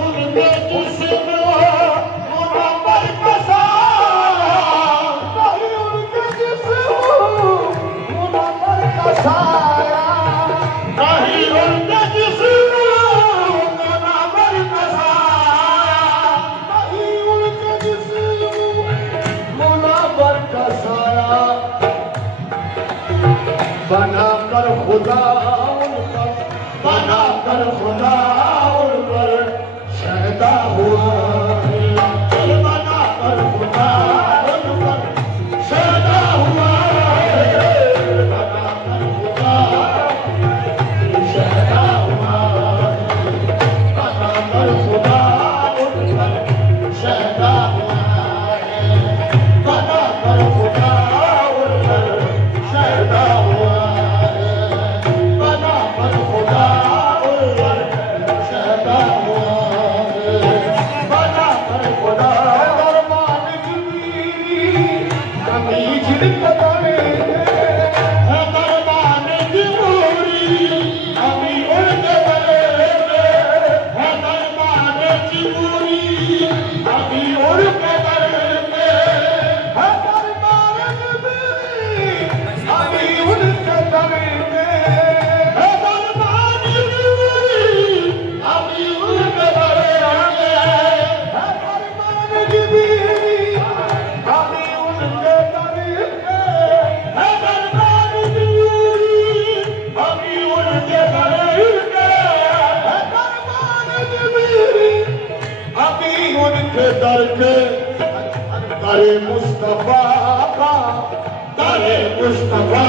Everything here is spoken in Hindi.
उनके जिस्म मुनव्वर का साया, नहीं उनके जिस्म मुनव्वर का साया, नहीं उनके जिस्म मुनव्वर का साया, नहीं उनके जिस्म मुनव्वर का साया। बनाकर खुदा उन पर, बनाकर खुदा उन पर शैदा हुआ है, बनाकर खुदा उन पर शैदा हुआ है, बनाकर खुदा शैदा हुआ है, बनाकर खुदा उन पर शैदा हुआ है, बनाकर खुदा उन पर शैदा हुआ है, बनाकर खुदा उन पर शैदा हुआ है, बनाकर खुदा दरबान जिबरी कभी झिलकते है, दरबान जिबरी कभी उनके गले में है, दरबान जिबरी कभी उनके गले में है, दरबान जिबरी कभी उनके गले में है, दरबान जिबरी कभी उनके गले में है, दरबान जिबरी कभी उनके गले में है, दरबान जिबरी कभी उनके गले में है, दरबान जिबरी अभी उनके दर के दरे मुस्तफा का, दरे मुस्तफा